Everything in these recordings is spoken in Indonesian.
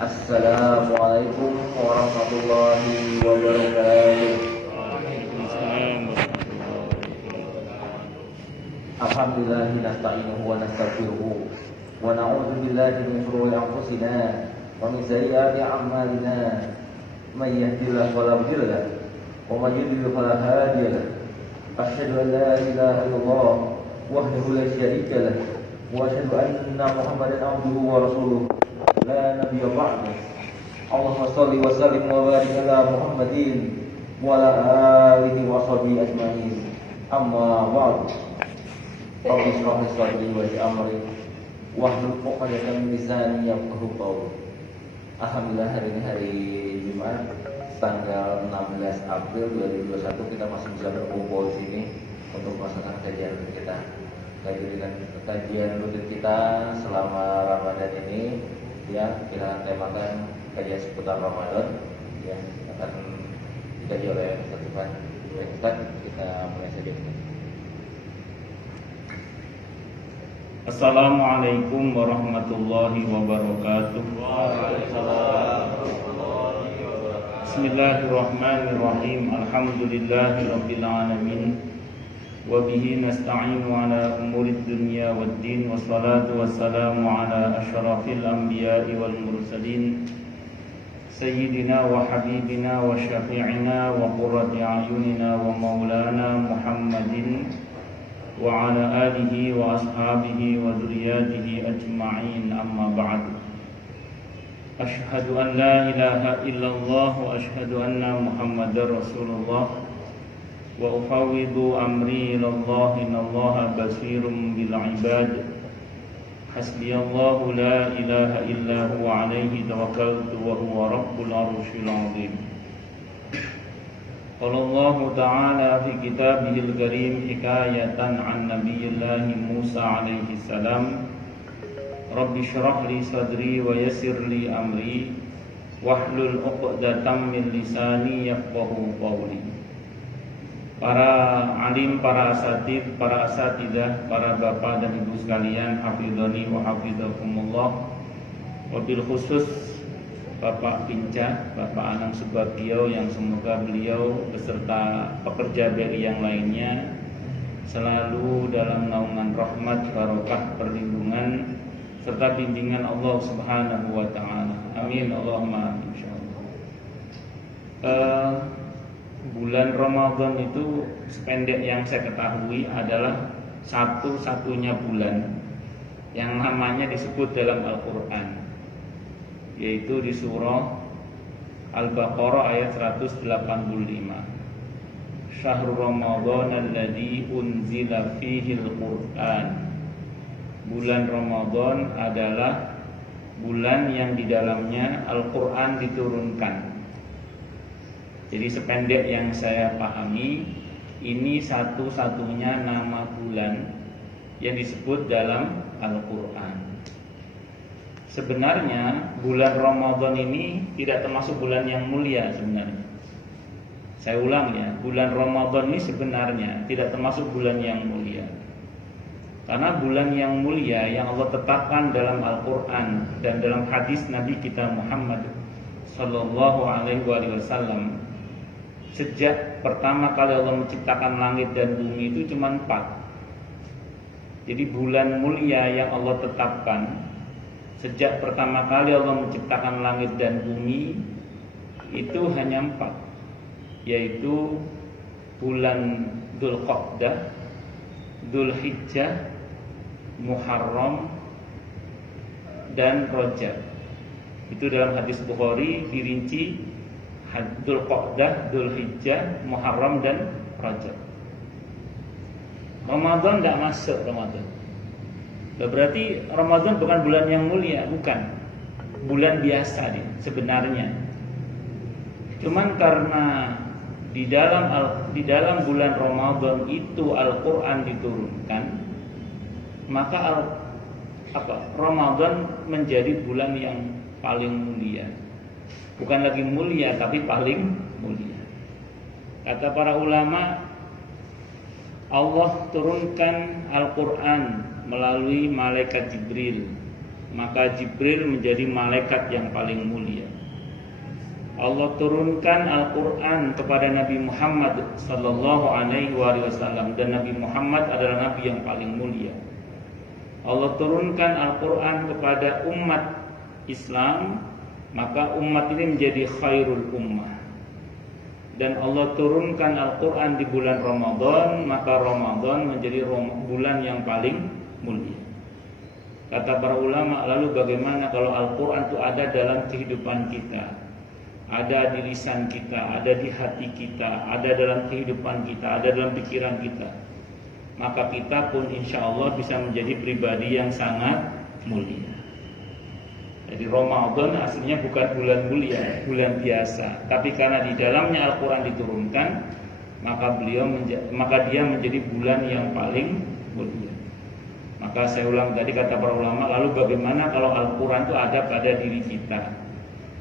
Assalamualaikum warahmatullahi wabarakatuh. Alhamdulillah nasta'inuhu wa nastaghfiruhu wa na'udzu billahi min shururi anfusina wa min sayyiati a'malina. May yahdihillahu fala mudilla lahu wa may yudlil fala hadiya lahu. Asyhadu an la ilaha illallah wahdahu la syarika lahu wa asyhadu anna Muhammadan abduhu wa rasuluh la nabiyya ba'dahu. Allahumma shalli wa sallim wa barik ala Muhammadin wa ala alihi wa sahbihi ajma'in. Amma ba'du. Rabbi shrah li sadri wa yassir amri wahlul 'uqdatam min lisani yafqahu qawli. Alhamdulillah hari ini hari Jumat tanggal 16 April 2021 kita masih bisa berkumpul di sini untuk melaksanakan kajian rutin kita. Kajian rutin kita selama Ramadan ini ya kita akan temakan kajian seputar Ramadan yang akan dikaji oleh Ustaz Tufan. Ustaz, kita mulai saja. Assalamualaikum warahmatullahi wabarakatuh. Bismillahirrahmanirrahim. Alhamdulillahirabbil alamin. Wa bihi nasta'inu ala umurid dunya waddin. Wassalatu wassalamu ala asyrafil anbiya'i wal mursalin. Sayyidina wa habibina wa syafi'ina wa qurrati a'yunina wa maulana Muhammadin wa ala alihi wa ashabihi wa dzurriyyatihi ajma'in, amma ba'du. Asyhadu an la ilaha illallah wa asyhadu anna Muhammadar Rasulullah wa ufawwidu amri ilallah innallaha basirun bil ibad. Hasbiyallahu la ilaha illa huwa alaihi tawakkaltu wa huwa rabbul arsyil azim. Qala Allah Ta'ala fi kitabihil karim hikayatan an Nabiyillahi Musa alaihi salam. Rabbi shrah li sadri wa yassir li amri wahlul 'uqdatam min lisani yafqahu qawli. Para alim, para asatid, para asatidah, para bapak dan ibu sekalian, hafidhani wa hafidhakumullah. Wabil khusus Bapak Pinca, Bapak Anang Subagio, yang semoga beliau beserta pekerja BRI yang lainnya selalu dalam naungan rahmat, barokah, perlindungan serta bimbingan Allah Subhanahu wa taala. Amin Allahumma insyaallah. Bulan Ramadan itu sependek yang saya ketahui adalah satu-satunya bulan yang namanya disebut dalam Al-Qur'an, yaitu di surah Al-Baqarah ayat 185. Syahrul Ramadan alladzi unzila fihil Qur'an. Bulan Ramadan adalah bulan yang di dalamnya Al-Qur'an diturunkan. Jadi sependek yang saya pahami, ini satu-satunya nama bulan yang disebut dalam Al-Qur'an. Sebenarnya bulan Ramadan ini tidak termasuk bulan yang mulia sebenarnya. Saya ulang ya, bulan Ramadan ini sebenarnya tidak termasuk bulan yang mulia. Karena bulan yang mulia yang Allah tetapkan dalam Al-Qur'an dan dalam hadis Nabi kita Muhammad sallallahu alaihi wasallam, sejak pertama kali Allah menciptakan langit dan bumi itu cuma 4. Jadi bulan mulia yang Allah tetapkan sejak pertama kali Allah menciptakan langit dan bumi itu hanya 4, yaitu bulan Dzulqa'dah, Dzulhijjah, Muharram, dan Rajab. Itu dalam hadis Bukhari dirinci Dzulqa'dah, Dzulhijjah, Muharram, dan Rajab. Ramadan tidak masuk Ramadan. Berarti Ramadan bukan bulan yang mulia, bukan. Bulan biasa nih sebenarnya. Cuman karena di dalam bulan Ramadan itu Al-Qur'an diturunkan, maka Ramadan menjadi bulan yang paling mulia. Bukan lagi mulia tapi paling mulia. Kata para ulama, Allah turunkan Al-Qur'an melalui malaikat Jibril maka Jibril menjadi malaikat yang paling mulia. Allah turunkan Al-Quran kepada Nabi Muhammad sallallahu alaihi wasallam, dan Nabi Muhammad adalah Nabi yang paling mulia. Allah turunkan Al-Quran kepada umat Islam, maka umat ini menjadi khairul ummah. Dan Allah turunkan Al-Quran di bulan Ramadan, maka Ramadan menjadi bulan yang paling mulia. Kata para ulama, lalu bagaimana kalau Al-Quran itu ada dalam kehidupan kita, ada di lisan kita, ada di hati kita, ada dalam kehidupan kita, ada dalam pikiran kita, maka kita pun insya Allah bisa menjadi pribadi yang sangat mulia. Jadi Ramadan aslinya bukan bulan mulia, bulan biasa, tapi karena di dalamnya Al-Quran diturunkan, maka dia menjadi bulan yang paling mulia. Maka saya ulang tadi kata para ulama, lalu bagaimana kalau Al-Quran itu ada pada diri kita,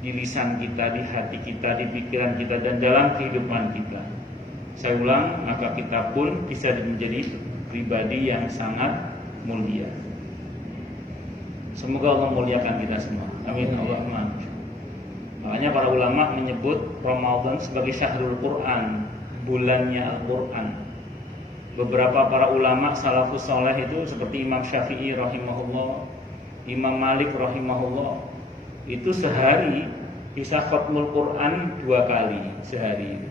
di lisan kita, di hati kita, di pikiran kita, dan dalam kehidupan kita. Saya ulang, maka kita pun bisa menjadi pribadi yang sangat mulia. Semoga Allah muliakan kita semua. Amin. Allahumma. Makanya para ulama menyebut Ramadan sebagai syahrul Quran, bulannya Al-Quran. Beberapa para ulama salafus saleh itu seperti Imam Syafi'i rahimahullah, Imam Malik rahimahullah, itu sehari bisa khatmul Quran 2 kali sehari.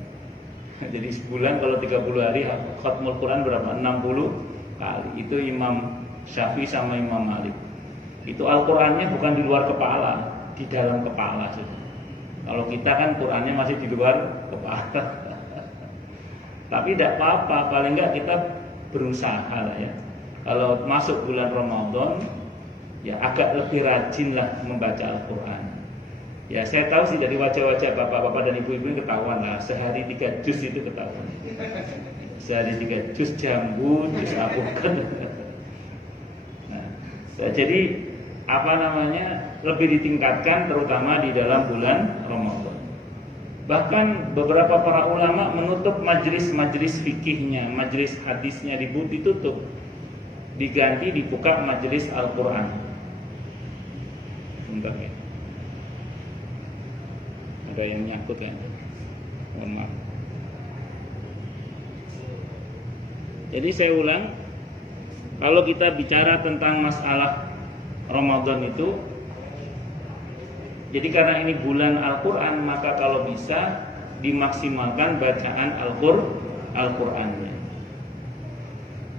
Jadi sebulan kalau 30 hari khatmul Quran berapa? 60 kali. Itu Imam Syafi'i sama Imam Malik. Itu Al-Qurannya bukan di luar kepala, di dalam kepala. Kalau kita kan Qurannya masih di luar kepala. Tapi tidak apa-apa, paling enggak kita berusaha lah ya. Kalau masuk bulan Ramadan, ya agak lebih rajin lah membaca Al-Quran. Ya saya tahu sih dari wajah-wajah bapak-bapak dan ibu-ibu ketahuan lah, sehari 3 juz itu ketahuan. Sehari 3 juz jambu, juz abukan. Nah, jadi lebih ditingkatkan terutama di dalam bulan Ramadan. Bahkan beberapa para ulama menutup majelis-majelis fikihnya, majelis hadisnya ditutup, diganti dibuka majelis Al-Quran. Bentar ya, ada yang nyangkut ya, mohon maaf. Jadi saya ulang, kalau kita bicara tentang masalah Ramadan itu, jadi karena ini bulan Al-Quran, maka kalau bisa dimaksimalkan bacaan Al-Qurannya.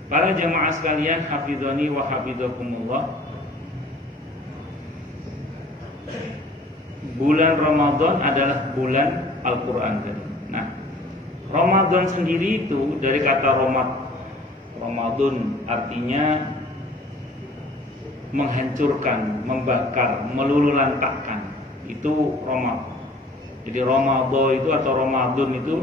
Para jamaah sekalian, hafidhani wa hafidhakumullah, bulan Ramadan adalah bulan Al-Quran. Nah, Ramadan sendiri itu dari kata Ramadan artinya menghancurkan, membakar, meluluhlantahkan. Itu Ramadan. Jadi Ramadan itu atau Ramadan itu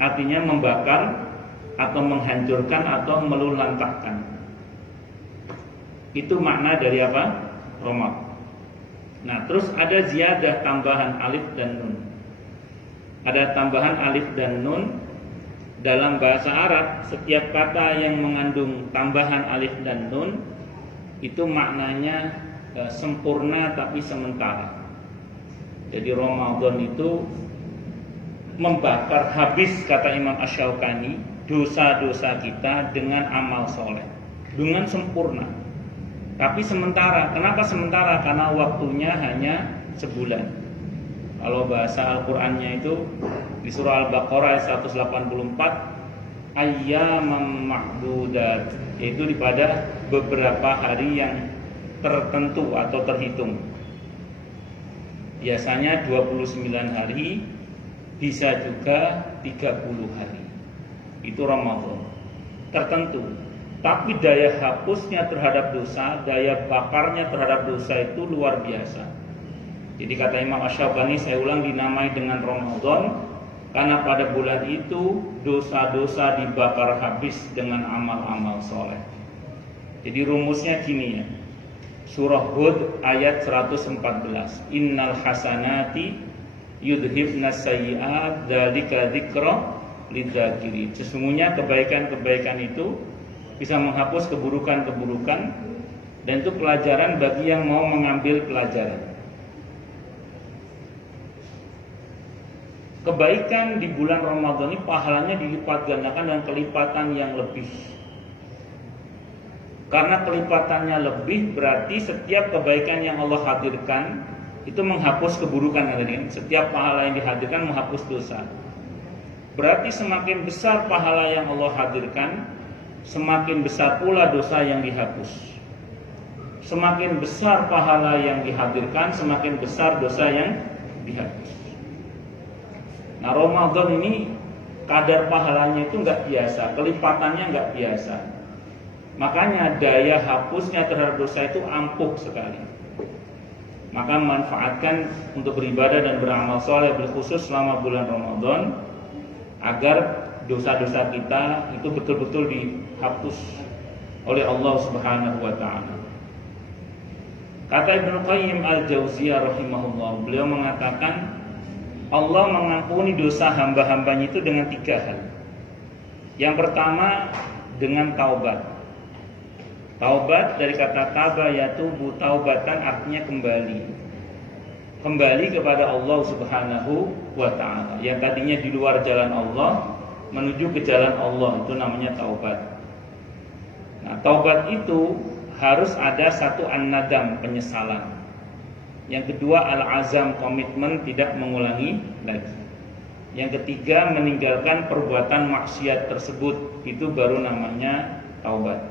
artinya membakar atau menghancurkan atau meluluhlantahkan. Itu makna dari apa? Ramadan. Nah, terus ada ziyadah, tambahan alif dan nun. Ada tambahan alif dan nun. Dalam bahasa Arab, setiap kata yang mengandung tambahan alif dan nun itu maknanya sempurna tapi sementara. Jadi Ramadan itu membakar habis, kata Imam Asy-Syaukani, dosa-dosa kita dengan amal soleh, dengan sempurna. Tapi sementara. Kenapa sementara? Karena waktunya hanya sebulan. Kalau bahasa Al-Qur'annya itu di surah Al-Baqarah ayat 184, ayyamam ma'dudat, yaitu pada beberapa hari yang tertentu atau terhitung. Biasanya 29 hari, bisa juga 30 hari. Itu Ramadan. Tertentu. Tapi daya hapusnya terhadap dosa, daya bakarnya terhadap dosa itu luar biasa. Jadi kata Imam Asy-Syaukani, saya ulang, dinamai dengan Ramadan karena pada bulan itu dosa-dosa dibakar habis dengan amal-amal soleh. Jadi rumusnya gini ya. Surah Hud ayat 114. Innal hasanati yudhibnas sayyi'at dzalika dzikra lidzakirin. Sesungguhnya kebaikan-kebaikan itu bisa menghapus keburukan-keburukan Dan itu pelajaran bagi yang mau mengambil pelajaran. Kebaikan di bulan Ramadan ini pahalanya dilipat gandakan dengan kelipatan yang lebih. Karena kelipatannya lebih berarti setiap kebaikan yang Allah hadirkan itu menghapus keburukan. Setiap pahala yang dihadirkan menghapus dosa. Berarti semakin besar pahala yang Allah hadirkan, semakin besar pula dosa yang dihapus. Semakin besar pahala yang dihadirkan, semakin besar dosa yang dihapus. Nah, Ramadan ini kadar pahalanya itu nggak biasa, kelipatannya nggak biasa. Makanya daya hapusnya terhadap dosa itu ampuh sekali. Maka manfaatkan untuk beribadah dan beramal soleh, khusus selama bulan Ramadan, agar dosa-dosa kita itu betul-betul dihapus oleh Allah Subhanahu wa taala. Kata Ibnu Qayyim Al-Jauziyah rahimahullah, beliau mengatakan Allah mengampuni dosa hamba-hambanya itu dengan 3 hal. Yang pertama dengan taubat. Taubat dari kata taba yatubu, taubatan artinya kembali. Kembali kepada Allah Subhanahu wa taala. Yang tadinya di luar jalan Allah menuju ke jalan Allah, itu namanya taubat. Nah, taubat itu harus ada satu an-nadam, penyesalan. Yang kedua al-azam, komitmen tidak mengulangi lagi. Yang ketiga meninggalkan perbuatan maksiat tersebut, itu baru namanya taubat.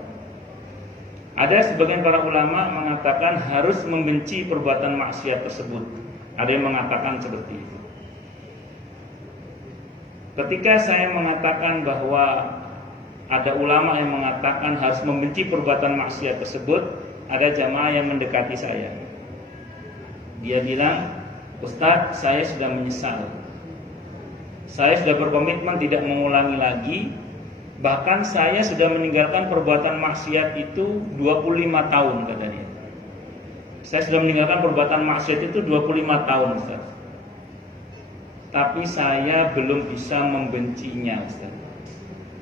Ada sebagian para ulama mengatakan harus membenci perbuatan maksiat tersebut. Ada yang mengatakan seperti itu. Ketika saya mengatakan bahwa ada ulama yang mengatakan harus membenci perbuatan maksiat tersebut, ada jamaah yang mendekati saya. Dia bilang, Ustadz, saya sudah menyesal. Saya sudah berkomitmen tidak mengulangi lagi. Bahkan saya sudah meninggalkan perbuatan maksiat itu 25 tahun katanya. Saya sudah meninggalkan perbuatan maksiat itu 25 tahun, Ustaz. Tapi saya belum bisa membencinya, Ustaz.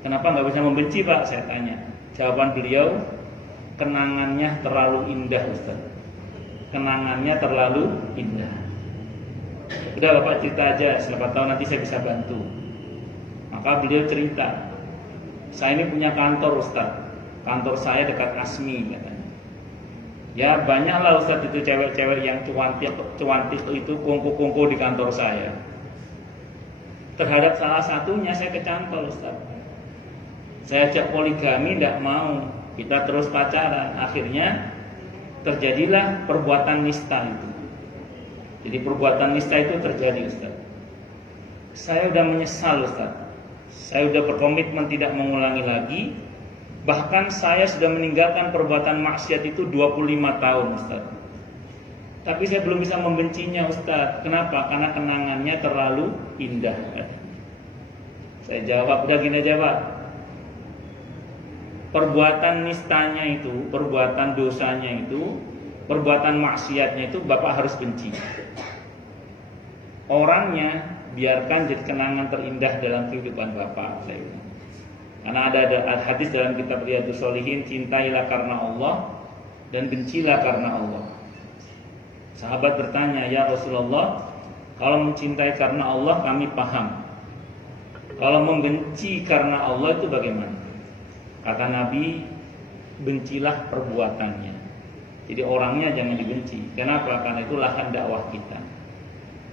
Kenapa nggak bisa membenci, Pak? Saya tanya. Jawaban beliau, kenangannya terlalu indah, Ustaz. Kenangannya terlalu indah. Udah Bapak cerita aja, siapa tahu nanti saya bisa bantu. Maka beliau cerita, saya ini punya kantor, Ustaz. Kantor saya dekat Asmi katanya. Ya banyaklah Ustaz itu cewek-cewek yang cuantik itu kungku-kungku di kantor saya. Terhadap salah satunya saya kecantol, Ustaz. Saya ajak poligami, tidak mau. Kita terus pacaran. Akhirnya terjadilah perbuatan nista itu. Jadi perbuatan nista itu terjadi, Ustaz. Saya sudah menyesal, Ustaz. Saya sudah berkomitmen tidak mengulangi lagi. Bahkan saya sudah meninggalkan perbuatan maksiat itu 25 tahun, Ustaz. Tapi saya belum bisa membencinya, Ustaz. Kenapa? Karena kenangannya terlalu indah. Saya jawab, udah gini aja, Pak. Perbuatan nistanya itu, perbuatan dosanya itu, perbuatan maksiatnya itu Bapak harus benci. Orangnya biarkan jadi kenangan terindah dalam kehidupan Bapak, saya bilang. Karena ada hadis dalam kitab Riyadhus Shalihin, cintailah karena Allah dan bencilah karena Allah. Sahabat bertanya, ya Rasulullah, kalau mencintai karena Allah kami paham. Kalau membenci karena Allah itu bagaimana? Kata Nabi, bencilah perbuatannya. Jadi orangnya jangan dibenci. Kenapa? Karena itu lahan dakwah kita.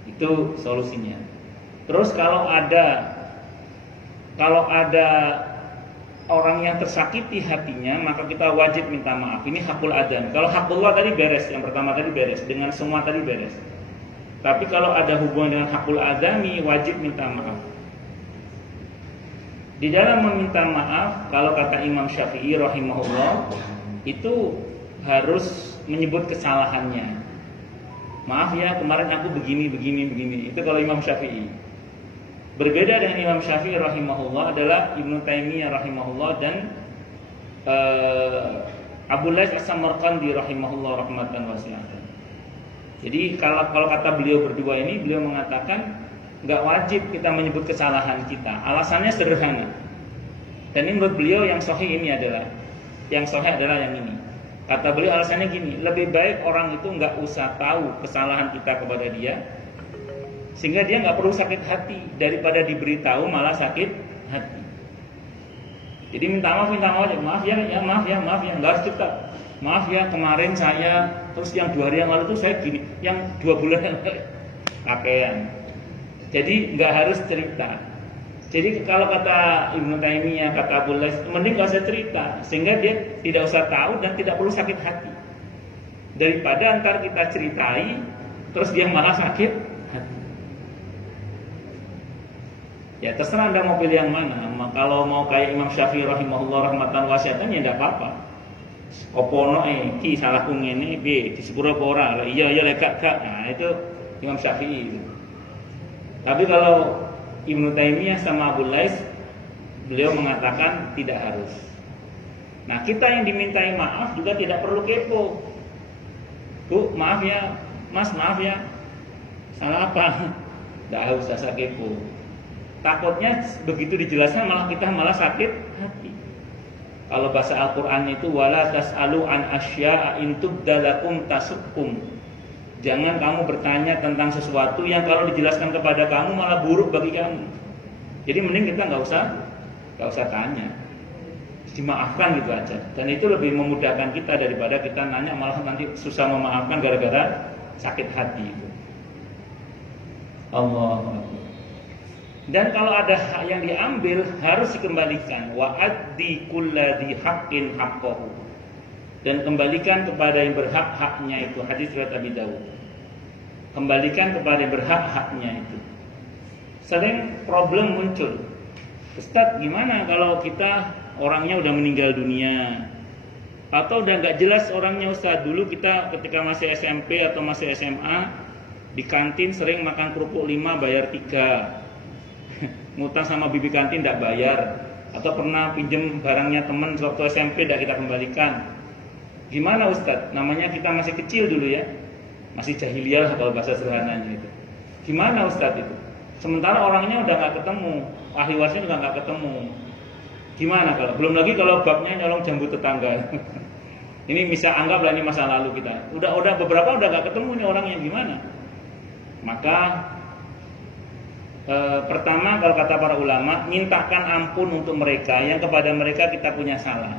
Itu solusinya. Terus kalau ada orang yang tersakiti hatinya, maka kita wajib minta maaf. Ini hakul adam. Kalau hakullah tadi beres, yang pertama tadi beres, dengan semua tadi beres. Tapi kalau ada hubungan dengan hakul adami, wajib minta maaf. Di dalam meminta maaf, kalau kata Imam Syafi'i rahimahullah, itu harus menyebut kesalahannya. Maaf ya, kemarin aku begini. Itu kalau Imam Syafi'i. Berbeda dengan Imam Syafi'i rahimahullah adalah Ibnu Taimiyah rahimahullah dan Abu Lais As-Samarqandi rahimahullah rahmatan wasi'ah. Jadi kalau kata beliau berdua ini, beliau mengatakan nggak wajib kita menyebut kesalahan kita. Alasannya sederhana. Dan ini menurut beliau yang sahih adalah yang ini. Kata beliau alasannya gini, lebih baik orang itu nggak usah tahu kesalahan kita kepada dia, sehingga dia nggak perlu sakit hati, daripada diberitahu malah sakit hati. Jadi minta maaf aja, maaf ya, nggak harus cerita. Maaf ya, kemarin saya, terus yang 2 hari yang lalu tuh saya gini, yang 2 bulan yang lalu pakaian. Jadi nggak harus cerita. Jadi kalau kata Ibnu Taimiyah, kata Abu Lais, mending gak usah cerita, sehingga dia tidak usah tahu dan tidak perlu sakit hati. Daripada antar kita ceritai, terus dia malah sakit hati. Ya terserah Anda mau pilih yang mana. Kalau mau kayak Imam Syafi'i rahimahullah rahmatan wasi'atan ya tidak apa-apa. Opono ki salahku ngene B di sepuro apa ora? Iya lek gak. Nah itu Imam Syafi'i. Tapi kalau Ibnu Taimiyah sama Abu Lais, beliau mengatakan tidak harus. Nah kita yang dimintai maaf juga tidak perlu kepo. Bu maaf ya, Mas maaf ya, salah apa? Tidak usah kepo. Takutnya begitu dijelaskan kita malah sakit hati. Kalau bahasa Al-Quran itu wala tas'alu an asya'a in tubdalakum tasukkum. Jangan kamu bertanya tentang sesuatu yang kalau dijelaskan kepada kamu malah buruk bagi kamu. Jadi mending kita nggak usah tanya, dimaafkan gitu aja. Dan itu lebih memudahkan kita daripada kita nanya malah nanti susah memaafkan gara-gara sakit hati itu. Allah. Dan kalau ada hak yang diambil harus dikembalikan. Wa addi kulladzi haqqin haqqahu. Dan kembalikan kepada yang berhak haknya itu. Hadis riwayat Abi Dawud. Kembalikan kepada yang berhak haknya itu. Sering problem muncul. Ustaz, gimana kalau kita orangnya udah meninggal dunia? Atau udah nggak jelas orangnya Ustaz. Dulu kita ketika masih SMP atau masih SMA di kantin sering makan kerupuk 5 bayar 3. Ngutang sama bibi kantin tidak bayar. Atau pernah pinjem barangnya teman waktu SMP tidak kita kembalikan. Gimana Ustadz? Namanya kita masih kecil dulu ya, masih jahiliyah lah kalau bahasa sederhananya itu. Gimana Ustadz itu? Sementara orangnya udah nggak ketemu, ahli warisnya juga nggak ketemu. Gimana kalau? Belum lagi kalau babnya nyolong jambu tetangga. Ini bisa anggaplah ini masa lalu kita. Udah beberapa udah nggak ketemu nih orangnya, gimana? Maka pertama kalau kata para ulama, mintakan ampun untuk mereka yang kepada mereka kita punya salah.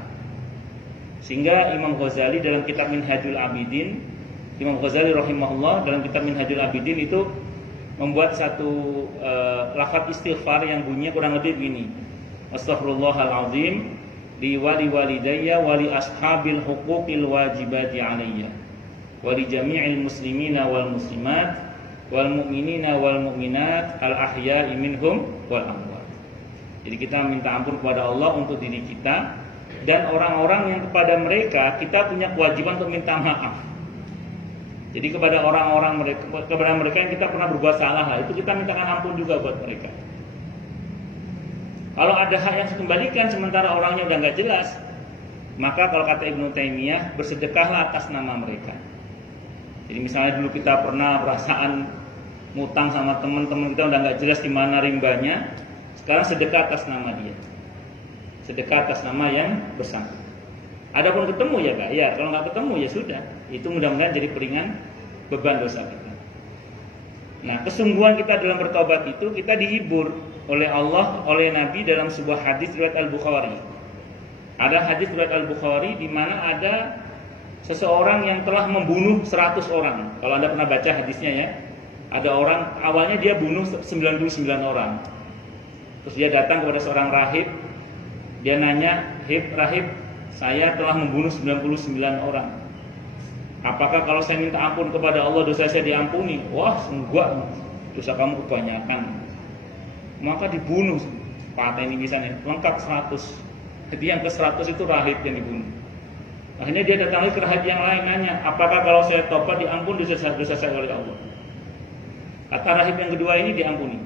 Sehingga Imam Ghazali dalam kitab Minhajul Abidin, Imam Ghazali rahimahullah dalam kitab Minhajul Abidin itu membuat satu lafaz istighfar yang bunyinya kurang lebih begini. Astaghfirullahalazim li wali walidayya wali ashabil huquqil wajibati alayya wa li jami'il muslimina wal muslimat wal mu'minina wal mu'minat al ahya'i minhum wal amwat. Jadi kita minta ampun kepada Allah untuk diri kita dan orang-orang yang kepada mereka kita punya kewajiban untuk minta maaf. Jadi kepada orang-orang mereka yang kita pernah berbuat salah lah, itu kita mintakan ampun juga buat mereka. Kalau ada hak yang dikembalikan sementara orangnya udah nggak jelas, maka kalau kata Ibnu Taimiyah bersedekahlah atas nama mereka. Jadi misalnya dulu kita pernah perasaan ngutang sama teman-teman kita udah nggak jelas di mana rimbanya, sekarang sedekah atas nama dia. Sedekah atas nama yang bersangkutan. Adapun ketemu ya Kak, ya kalau nggak ketemu ya sudah. Itu mudah-mudahan jadi peringan beban dosa kita. Nah, kesungguhan kita dalam bertobat itu kita dihibur oleh Allah, oleh Nabi dalam sebuah hadis riwayat Al-Bukhari. Ada hadis riwayat Al-Bukhari di mana ada seseorang yang telah membunuh 100 orang. Kalau Anda pernah baca hadisnya ya. Ada orang awalnya dia bunuh 99 orang. Terus dia datang kepada seorang rahib. Dia nanya, "Rahib, saya telah membunuh 99 orang. Apakah kalau saya minta ampun kepada Allah dosa saya diampuni?" "Wah, enggak. Dosa kamu kebanyakan." Maka dibunuh. Patah ini bisa nih, lengkap 100. Jadi yang ke 100 itu rahib yang dibunuh. Akhirnya dia datang lagi ke rahib yang lain nanya, "Apakah kalau saya tobat diampun dosa saya oleh Allah?" Kata rahib yang kedua ini diampuni.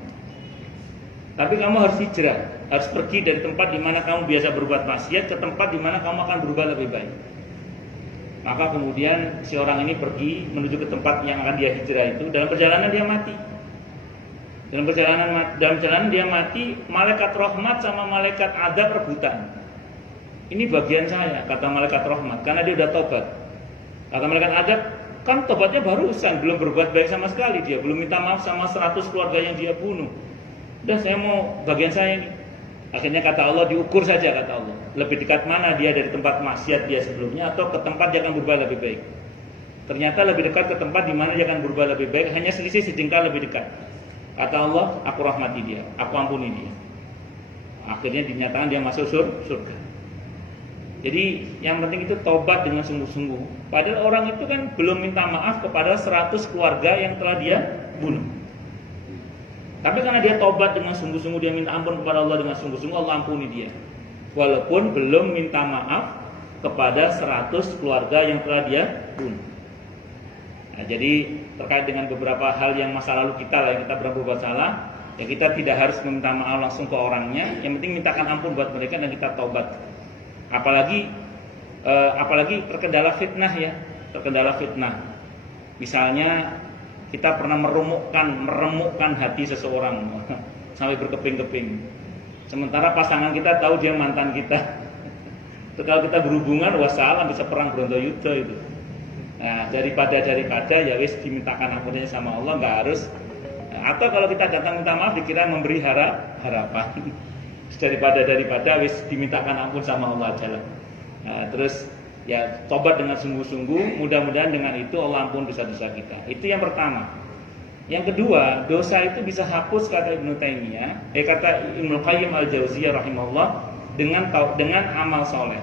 Tapi kamu harus hijrah, harus pergi dari tempat di mana kamu biasa berbuat maksiat ke tempat di mana kamu akan berubah lebih baik. Maka kemudian si orang ini pergi menuju ke tempat yang akan dia hijrah itu. Dalam perjalanan dia mati. Dalam perjalanan dia mati, malaikat rahmat sama malaikat azab rebutan. Ini bagian saya, kata malaikat rahmat, karena dia udah tobat. Kata malaikat adab, kan tobatnya barusan, belum berbuat baik sama sekali dia, belum minta maaf sama 100 keluarga yang dia bunuh. Udah, saya mau bagian saya ini. Akhirnya kata Allah, diukur saja kata Allah. Lebih dekat mana dia dari tempat maksiat dia sebelumnya, atau ke tempat dia akan berubah lebih baik. Ternyata lebih dekat ke tempat di mana dia akan berubah lebih baik, hanya selisih sejengkal lebih dekat. Kata Allah, aku rahmati dia, aku ampuni dia. Akhirnya dinyatakan dia masuk surga. Jadi yang penting itu tobat dengan sungguh-sungguh. Padahal orang itu kan belum minta maaf kepada 100 keluarga yang telah dia bunuh. Tapi karena dia tobat dengan sungguh-sungguh, dia minta ampun kepada Allah dengan sungguh-sungguh, Allah ampuni dia. Walaupun belum minta maaf kepada 100 keluarga yang telah dia bunuh. Nah, jadi terkait dengan beberapa hal yang masa lalu kita lah, yang kita berbuat salah, ya kita tidak harus meminta maaf langsung ke orangnya. Yang penting mintakan ampun buat mereka dan kita tobat. Apalagi terkendala fitnah ya, terkendala fitnah. Misalnya kita pernah meremukkan hati seseorang sampai berkeping-keping. Sementara pasangan kita tahu dia mantan kita. Kalau kita berhubungan, wassalam, bisa perang Brontoyuda itu. Nah, daripada ya wis dimintakan ampunnya sama Allah, nggak harus. Atau kalau kita datang minta maaf dikira memberi harapan. Daripada wis dimintakan ampun sama Allah aja lah. Nah, terus ya tobat dengan sungguh-sungguh, mudah-mudahan dengan itu Allah ampun dosa-dosa kita. Itu yang pertama. Yang kedua, dosa itu bisa hapus kata Ibnu Taimiyah, kata Ibnu Qayyim al-Jauziyah rahimahullah dengan amal soleh.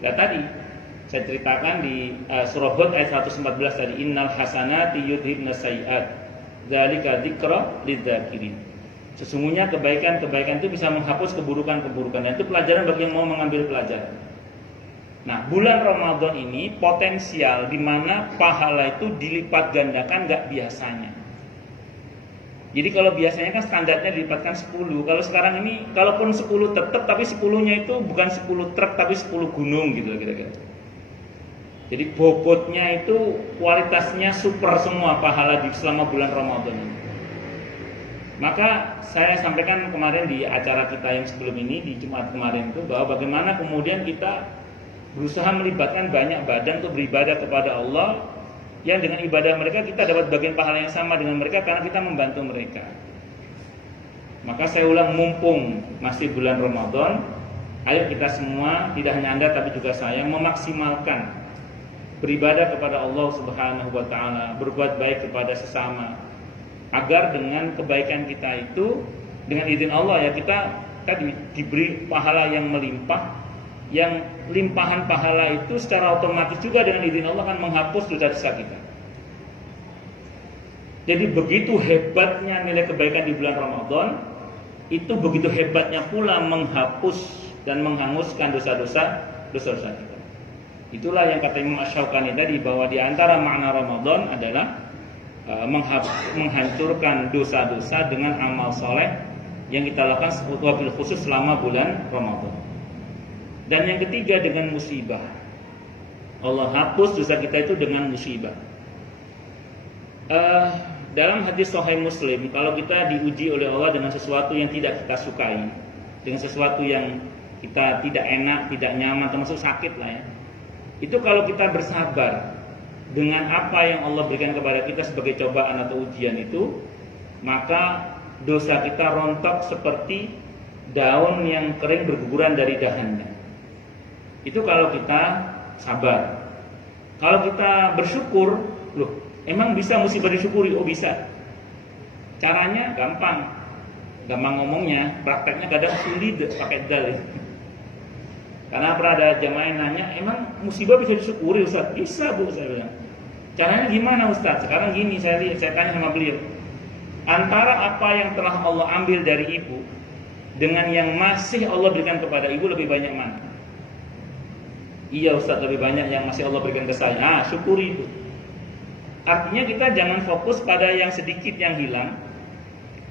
Nah tadi saya ceritakan di surah Hud ayat 114 tadi, innal hasanati yudhibnas sayiat, dzalika dzikra lidzakirin. Sesungguhnya kebaikan-kebaikan itu bisa menghapus keburukan-keburukan. Dan itu pelajaran bagi yang mau mengambil pelajaran. Nah, bulan Ramadan ini potensial di mana pahala itu dilipat gandakan nggak biasanya. Jadi kalau biasanya kan standarnya dilipatkan 10. Kalau sekarang ini kalaupun 10 tetap, tapi 10-nya itu bukan 10 truk tapi 10 gunung gitu kira-kira. Jadi bobotnya itu kualitasnya super semua pahala di selama bulan Ramadan ini. Maka saya sampaikan kemarin di acara kita yang sebelum ini, di Jumat kemarin itu, bahwa bagaimana kemudian kita berusaha melibatkan banyak badan untuk beribadah kepada Allah, yang dengan ibadah mereka kita dapat bagian pahala yang sama dengan mereka karena kita membantu mereka. Maka saya ulang, mumpung masih bulan Ramadan, ayo kita semua, tidak hanya Anda tapi juga saya, memaksimalkan beribadah kepada Allah Subhanahu wa taala, berbuat baik kepada sesama, agar dengan kebaikan kita itu, dengan izin Allah ya, kita tadi diberi pahala yang melimpah, yang limpahan pahala itu secara otomatis juga dengan izin Allah akan menghapus dosa-dosa kita. Jadi begitu hebatnya nilai kebaikan di bulan Ramadan, itu begitu hebatnya pula menghapus dan menghanguskan dosa-dosa kita. Itulah yang kata Imam Asy-Syaukani tadi, bahwa di antara makna Ramadan adalah menghancurkan dosa-dosa dengan amal soleh yang kita lakukan wabil khusus selama bulan Ramadan. Dan yang ketiga dengan musibah. Allah hapus dosa kita itu dengan musibah. Dalam hadis Sahih Muslim, kalau kita diuji oleh Allah dengan sesuatu yang tidak kita sukai, dengan sesuatu yang kita tidak enak, tidak nyaman, termasuk sakit lah ya, itu kalau kita bersabar dengan apa yang Allah berikan kepada kita sebagai cobaan atau ujian itu, maka dosa kita rontok seperti daun yang kering berguguran dari dahannya. Itu kalau kita sabar. Kalau kita bersyukur, loh, emang bisa musibah disyukuri? Oh bisa. Caranya gampang ngomongnya, prakteknya kadang sulit pakai dal. Karena pernah ada jamaah yang nanya, emang musibah bisa disyukuri Ustaz? Bisa Bu, saya bilang. Caranya gimana Ustaz? Sekarang gini, saya tanya sama beliau, antara apa yang telah Allah ambil dari ibu dengan yang masih Allah berikan kepada ibu, lebih banyak mana? Iya Ustaz, lebih banyak yang masih Allah berikan ke saya. Syukuri itu. Artinya kita jangan fokus pada yang sedikit yang hilang,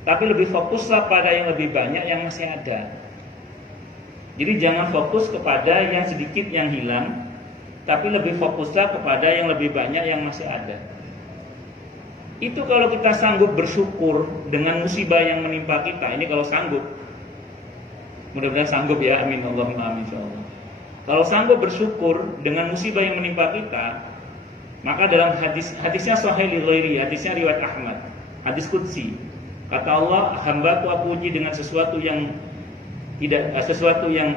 tapi lebih fokuslah pada yang lebih banyak yang masih ada. Jadi jangan fokus kepada yang sedikit yang hilang, tapi lebih fokuslah kepada yang lebih banyak yang masih ada. Itu kalau kita sanggup bersyukur dengan musibah yang menimpa kita, ini kalau sanggup. Mudah-mudahan sanggup ya, amin Allahumma amin insyaallah. Kalau sanggup bersyukur dengan musibah yang menimpa kita, maka dalam hadisnya sahih li ghairi, hadisnya riwayat Ahmad, hadis qudsi. Kata Allah, hambaku aku uji dengan sesuatu yang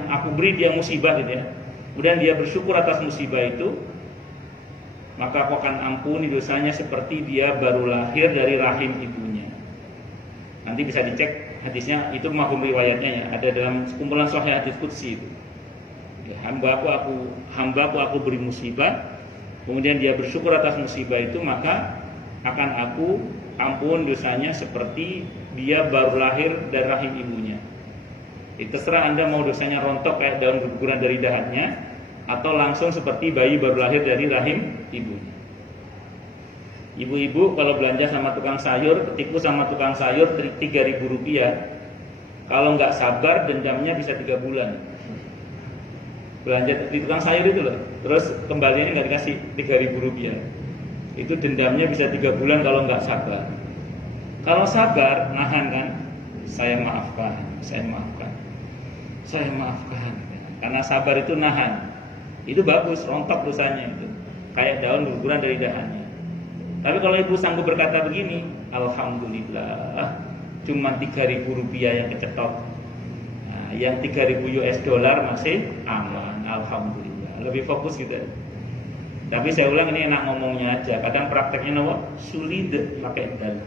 aku beri dia musibah gitu ya. Kemudian dia bersyukur atas musibah itu, maka aku akan ampuni dosanya seperti dia baru lahir dari rahim ibunya. Nanti bisa dicek hadisnya, itu mafhum riwayatnya ya, ada dalam kumpulan sahih hadis qudsi itu. Ya, hambaku aku beri musibah, kemudian dia bersyukur atas musibah itu, maka akan aku ampun dosanya seperti dia baru lahir dari rahim ibunya. Terserah Anda mau dosanya rontok kayak daun guguran dari dahannya, atau langsung seperti bayi baru lahir dari rahim ibunya. Ibu-ibu kalau belanja sama tukang sayur, ketipu sama tukang sayur Rp3.000, kalau nggak sabar dendamnya bisa 3 bulan. Belanja di tukang sayur itu loh, terus kembalinya nggak dikasih Rp3.000, itu dendamnya bisa 3 bulan kalau nggak sabar. Kalau sabar, nahan kan, saya maafkan. Karena sabar itu nahan, itu bagus, rontok dosanya itu, kayak daun guguran dari dahannya. Tapi kalau ibu sanggup berkata begini, alhamdulillah, cuma Rp3.000 yang kecetok, nah, yang 3.000 US dollar masih aman, alhamdulillah. Lebih fokus gitu. Tapi saya ulang, ini enak ngomongnya aja, kadang prakteknya sulit pakai dal.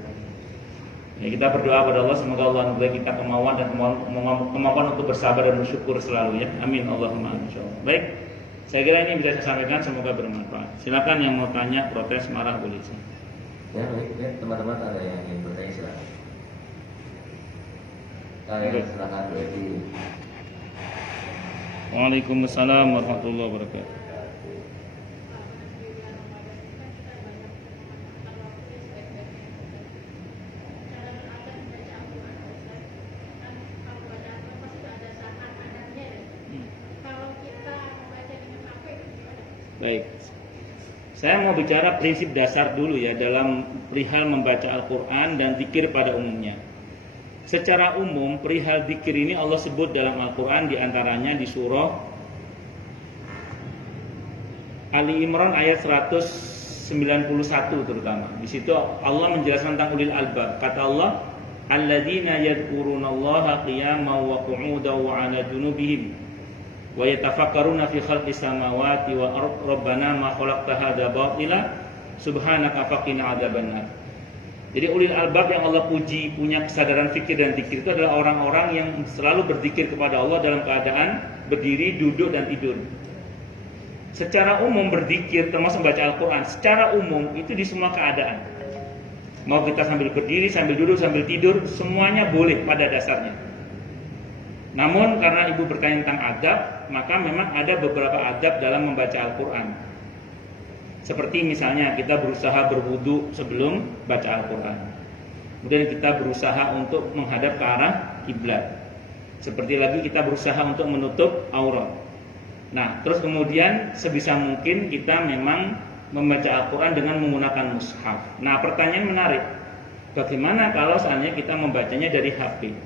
Ya, kita berdoa kepada Allah, semoga Allah memberi kita kemauan dan kemampuan untuk bersabar dan bersyukur selalu ya. Amin Allahumma amin. Baik, saya kira ini bisa saya sampaikan, semoga bermanfaat. Silakan yang mau tanya, protes, marah boleh. Ya baik, ya, teman-teman ada yang ingin bertanya silakan. Silakan Bu Edi. Waalaikumsalam warahmatullahi wabarakatuh. Baik, saya mau bicara prinsip dasar dulu ya dalam perihal membaca Al-Quran dan zikir pada umumnya. Secara umum perihal zikir ini Allah sebut dalam Al-Quran, diantaranya di surah Ali Imran ayat 191 terutama. Di situ Allah menjelaskan tentang ulil albab. Kata Allah, alladzina yadhkurunallaha qiyaman wa qu'udan wa 'ala junubihim wa yatafakkaruna fi khalqis samawati wa rabbana ma khalaqta hadza batila subhanaka faqina adzabannar. Jadi ulil albab yang Allah puji, punya kesadaran fikir dan zikir, itu adalah orang-orang yang selalu berzikir kepada Allah dalam keadaan berdiri, duduk dan tidur. Secara umum berzikir termasuk membaca Al-Quran, secara umum itu di semua keadaan. Mau kita sambil berdiri, sambil duduk, sambil tidur, semuanya boleh pada dasarnya. Namun karena ibu bertanya tentang adab, maka memang ada beberapa adab dalam membaca Al-Quran. Seperti misalnya kita berusaha berwudu sebelum baca Al-Quran. Kemudian kita berusaha untuk menghadap ke arah kiblat. Seperti lagi kita berusaha untuk menutup aurat. Nah, terus kemudian sebisa mungkin kita memang membaca Al-Quran dengan menggunakan mushaf. Nah, pertanyaan menarik, bagaimana kalau seandainya kita membacanya dari HP?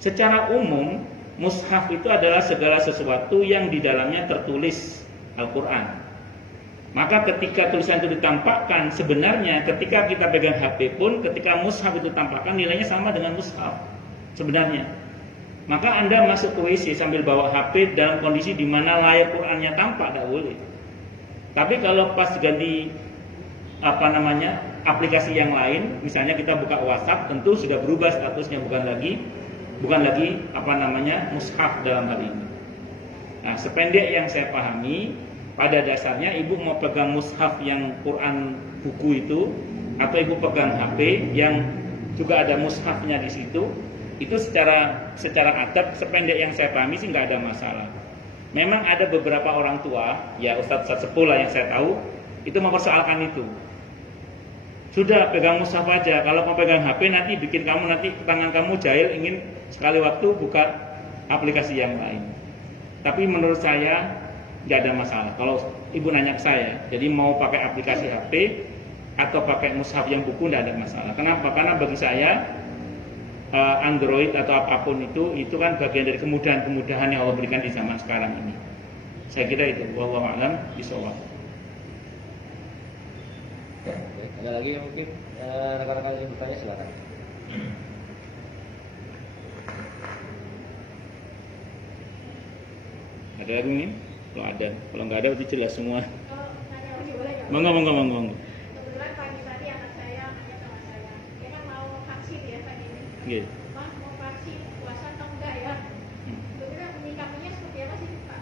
Secara umum, mushaf itu adalah segala sesuatu yang di dalamnya tertulis Al-Quran. Maka ketika tulisan itu ditampakkan, sebenarnya ketika kita pegang HP pun, ketika mushaf itu tampakkan, nilainya sama dengan mushaf sebenarnya. Maka Anda masuk ke WC sambil bawa HP dalam kondisi di mana layar Qurannya tampak, tidak boleh. Tapi kalau pas ganti aplikasi yang lain, misalnya kita buka WhatsApp, tentu sudah berubah statusnya, bukan lagi mushaf dalam hal ini. Nah, sependek yang saya pahami, pada dasarnya ibu mau pegang mushaf yang Quran buku itu, atau ibu pegang HP yang juga ada mushafnya di situ, itu secara adab sependek yang saya pahami sih nggak ada masalah. Memang ada beberapa orang tua, ya ustadz sepuh lah yang saya tahu, itu mempersoalkan itu. Sudah pegang mushaf aja, kalau mau pegang HP nanti bikin tangan kamu jahil, ingin sekali waktu buka aplikasi yang lain. Tapi menurut saya nggak ada masalah. Kalau ibu nanya ke saya, jadi mau pakai aplikasi HP atau pakai mushaf yang buku, nggak ada masalah. Kenapa? Karena bagi saya Android atau apapun itu kan bagian dari kemudahan-kemudahan yang Allah berikan di zaman sekarang ini. Saya kira itu. Wallahu a'lam bishawab. Ya, baik. Ada lagi yang mungkin rekan-rekan yang bertanya, silakan. Ada lagi nih? Kalau ada, kalau nggak ada berarti jelas semua. Nanya lagi boleh nggak? Monggo. Kebetulan pagi tadi anak saya nanya sama saya, dia kan mau vaksin ya pagi ini. Iya. Mas mau vaksin puasa atau enggak ya? Sebenarnya menyikapinya seperti apa sih Pak?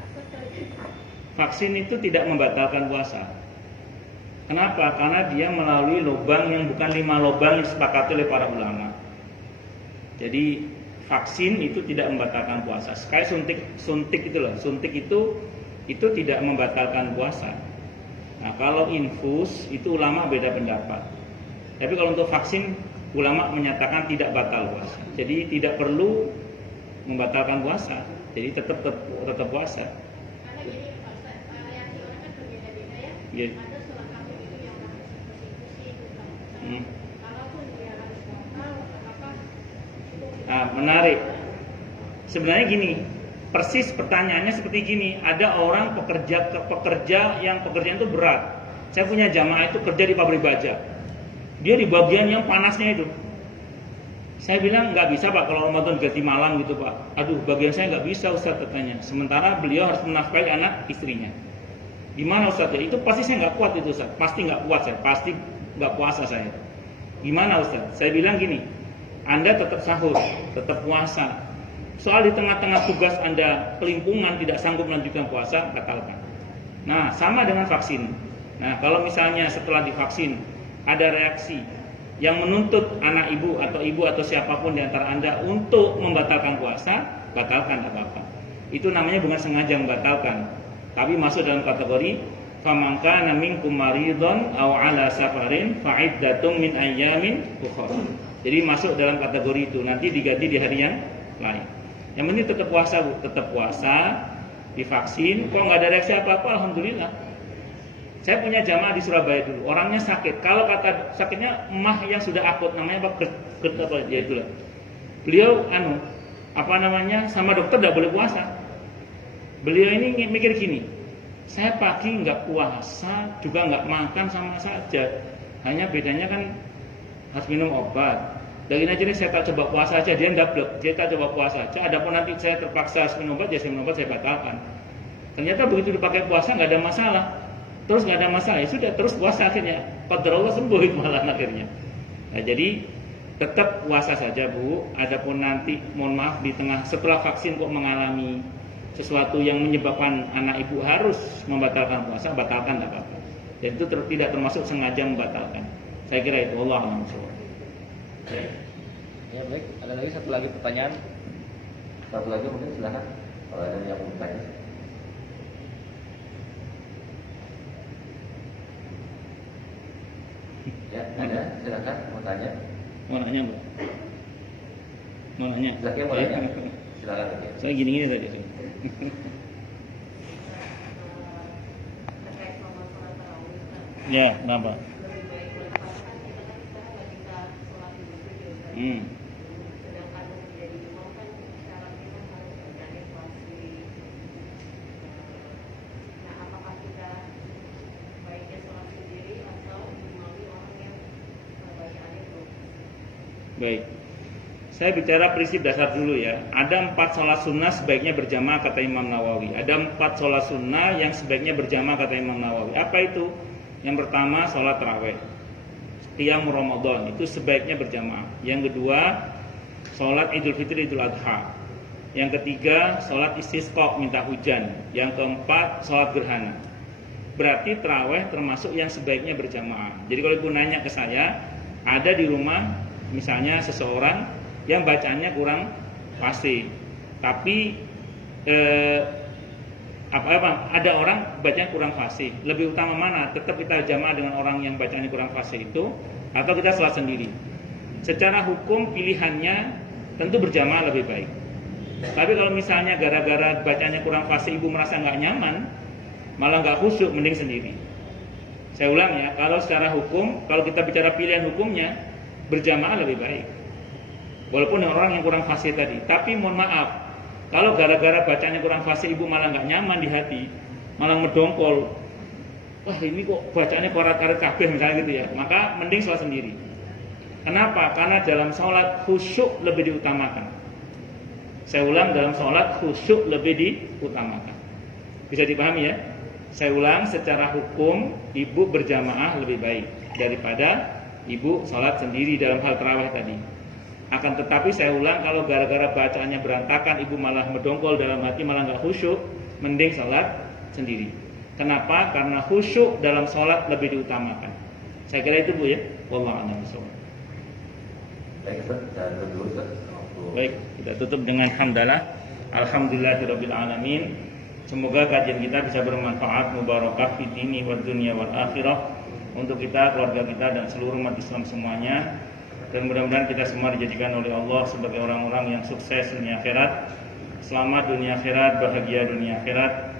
Vaksin itu tidak membatalkan puasa. Kenapa? Karena dia melalui lubang yang bukan 5 lubang yang disepakati oleh para ulama. Jadi vaksin itu tidak membatalkan puasa. Kayak suntik itu loh. Suntik itu tidak membatalkan puasa. Nah, kalau infus itu ulama beda pendapat. Tapi kalau untuk vaksin ulama menyatakan tidak batal puasa. Jadi tidak perlu membatalkan puasa. Jadi tetap puasa. Karena gini Pak Ustaz, reaksi orang kan berbeda-beda ya. Iya. Ada setelah vaksin itu yang harus pusing-pusing. Kalaupun dia harus batal, apa? Nah, menarik. Sebenarnya gini, persis pertanyaannya seperti gini. Ada orang pekerja yang pekerjaan itu berat. Saya punya jamaah itu kerja di pabrik baja. Dia di bagian yang panasnya itu. Saya bilang nggak bisa Pak kalau Ramadan ganti malam gitu Pak. Aduh, bagian saya nggak bisa Ustaz katanya. Sementara beliau harus menafkahi anak istrinya. Gimana Ustaz ya? Itu pasti saya nggak kuat itu Ustaz. Pasti nggak kuat saya. Pasti nggak puasa saya. Gimana Ustaz? Saya bilang gini. Anda tetap sahur, tetap puasa. Soal di tengah-tengah tugas Anda pelimpungan tidak sanggup melanjutkan puasa, batalkan. Nah, sama dengan vaksin. Nah, kalau misalnya setelah divaksin ada reaksi yang menuntut anak ibu atau siapapun di antara Anda untuk membatalkan puasa, batalkan apa-apa. Itu namanya bukan sengaja membatalkan, tapi masuk dalam kategori faman kana minkum maridun aw ala safarin fa iddatun min ayyamin ukhra. Jadi masuk dalam kategori itu, nanti diganti di hari yang lain. Yang penting tetap puasa Bu, tetap puasa, divaksin, kok nggak ada reaksi apa-apa, alhamdulillah. Saya punya jamaah di Surabaya dulu, orangnya sakit. Kalau kata sakitnya emah yang sudah akut, namanya apa? GERD apa ya itulah. Beliau sama dokter tidak boleh puasa. Beliau ini mikir gini, saya pagi nggak puasa, juga nggak makan sama saja. Hanya bedanya kan harus minum obat. Dari aja nih saya tak coba puasa aja, dia ndablek, dia tak coba puasa aja. Adapun nanti saya terpaksa harus minum obat, ya saya minum obat, saya batalkan. Ternyata begitu dipakai puasa nggak ada masalah. Terus nggak ada masalah, ya sudah terus puasa akhirnya. Qadarullah sembuh itu malah akhirnya. Nah, jadi tetap puasa saja Bu. Adapun nanti mohon maaf di tengah setelah vaksin kok mengalami sesuatu yang menyebabkan anak ibu harus membatalkan puasa, batalkan tidak apa-apa. Dan itu tidak termasuk sengaja membatalkan. Saya kira itu. Allah a'lam. Ya baik, ada lagi satu lagi pertanyaan. Satu lagi mungkin silakan kalau ada yang mau bertanya. Ya, ada, silakan mau tanya. Mau nanya Bu? Mau nanya? Zaki mau nanya. Silakan Zaki. Saya gini-gini tadi. Ya, kenapa? Sedangkan menjadi imam kan syaratnya kan harus berani puasi. Nah, apakah kita baiknya sholat sendiri atau imami orang yang bacaannya belum? Baik. Saya bicara prinsip dasar dulu ya. Ada 4 sholat sunnah sebaiknya berjamaah kata Imam Nawawi. Ada 4 sholat sunnah yang sebaiknya berjamaah kata Imam Nawawi. Apa itu? Yang pertama sholat tarawih, qiyam Ramadan, itu sebaiknya berjamaah. Yang kedua sholat Idul Fitri Idul Adha. Yang ketiga sholat istisqa, minta hujan. Yang keempat sholat gerhana. Berarti tarawih termasuk yang sebaiknya berjamaah. Jadi kalau ibu nanya ke saya, ada di rumah misalnya seseorang yang bacanya kurang pasti, tapi ada orang bacanya kurang fasih. Lebih utama mana? Tetap kita jamaah dengan orang yang bacanya kurang fasih itu, atau kita sholat sendiri? Secara hukum pilihannya tentu berjamaah lebih baik. Tapi kalau misalnya gara-gara bacanya kurang fasih ibu merasa nggak nyaman, malah nggak khusyuk, mending sendiri. Saya ulang ya, kalau secara hukum, kalau kita bicara pilihan hukumnya, berjamaah lebih baik. Walaupun dengan orang yang kurang fasih tadi. Tapi mohon maaf, kalau gara-gara bacanya kurang fasih ibu malah nggak nyaman di hati, malah mendongkol, wah ini kok bacanya korat-karat kabeh misalnya gitu ya, maka mending sholat sendiri. Kenapa? Karena dalam sholat khusyuk lebih diutamakan. Saya ulang, dalam sholat khusyuk lebih diutamakan. Bisa dipahami ya? Saya ulang, secara hukum ibu berjamaah lebih baik daripada ibu sholat sendiri dalam hal tarawih tadi. Akan tetapi saya ulang, kalau gara-gara bacaannya berantakan, ibu malah mendongkol dalam hati, malah nggak khusyuk, mending sholat sendiri. Kenapa? Karena khusyuk dalam sholat lebih diutamakan. Saya kira itu Bu ya. Wallahu a'lam bishawab. Baik, Ustaz, dan dulu Ustaz. Baik, kita tutup dengan hamdalah. Alhamdulillahirabbil alamin. Semoga kajian kita bisa bermanfaat, mubarakah fid dini wad dunya wal akhirah untuk kita, keluarga kita dan seluruh umat Islam semuanya. Dan mudah-mudahan kita semua dijadikan oleh Allah sebagai orang-orang yang sukses dunia akhirat, selamat dunia akhirat, bahagia dunia akhirat,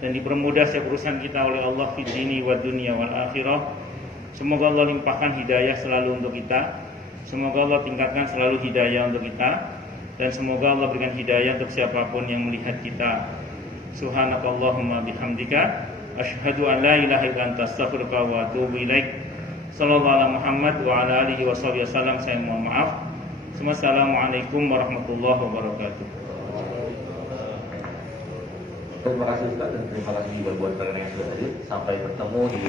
dan dipermudah setiap urusan kita oleh Allah fid dini wad dunya wal akhirah. Semoga Allah limpahkan hidayah selalu untuk kita. Semoga Allah tingkatkan selalu hidayah untuk kita, dan semoga Allah berikan hidayah untuk siapapun yang melihat kita. Subhanakallahumma bihamdika asyhadu an la ilaha illa anta astaghfiruka wa atubu ilaik. Sallallahu ala Muhammad wa ala alihi washabihi wasallam. Saya mohon maaf. Assalamualaikum warahmatullahi wabarakatuh. Terima kasih Ustaz, dan terima kasih buat kalian yang sudah hadir. Sampai bertemu di